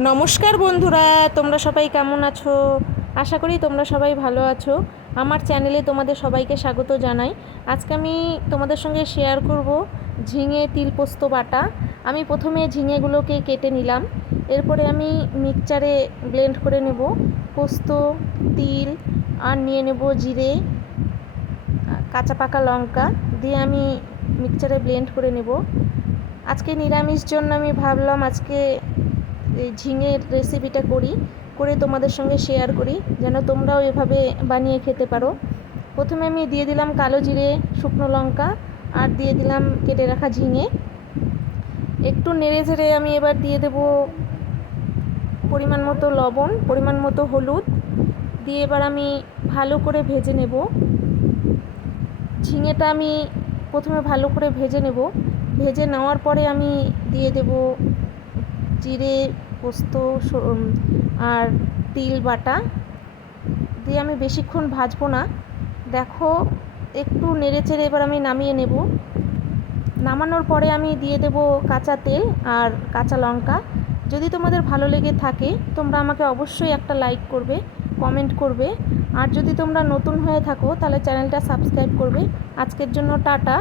নমস্কার বন্ধুরা, তোমরা সবাই কেমন আছো? আশা করি তোমরা সবাই ভালো আছো। আমার চ্যানেলে তোমাদের সবাইকে স্বাগত জানাই। আজকে আমি তোমাদের সঙ্গে শেয়ার করব ঝিঙে তিল পোস্ত বাটা। আমি প্রথমে ঝিঙেগুলোকে কেটে নিলাম, এরপরে আমি মিক্সচারে ব্লেন্ড করে নেব পোস্ত, তিল আর নিয়ে নেব জিরে, কাঁচা পাকা লঙ্কা দিয়ে আমি মিক্সচারে ব্লেন্ড করে নেব। আজকে নিরামিষ জন্য আমি ভাবলাম আজকে এই ঝিঙের রেসিপিটা করে তোমাদের সঙ্গে শেয়ার করি, যেন তোমরাও এভাবে বানিয়ে খেতে পারো। প্রথমে আমি দিয়ে দিলাম কালো জিরে, শুকনো লঙ্কা আর দিয়ে দিলাম কেটে রাখা ঝিঙে। একটু নেড়ে ঝেড়ে আমি এবার দিয়ে দেব পরিমাণ মতো লবণ, পরিমাণ মতো হলুদ দিয়ে এবার আমি ভালো করে ভেজে নেব। ঝিঙেটা আমি প্রথমে ভালো করে ভেজে নেব। ভেজে নেওয়ার পরে আমি দিয়ে দেব জিরে, পোস্ত আর তিল বাটা দিয়ে আমি বেশিক্ষণ ভাজবো না। দেখো একটু নেড়ে চেড়ে এবার আমি নামিয়ে নেব। নামানোর পরে আমি দিয়ে দেব কাঁচা তেল আর কাঁচা লঙ্কা। যদি তোমাদের ভালো লেগে থাকে তোমরা আমাকে অবশ্যই একটা লাইক করবে, কমেন্ট করবে, আর যদি তোমরা নতুন হয়ে থাকো তাহলে চ্যানেলটা সাবস্ক্রাইব করবে। আজকের জন্য টাটা।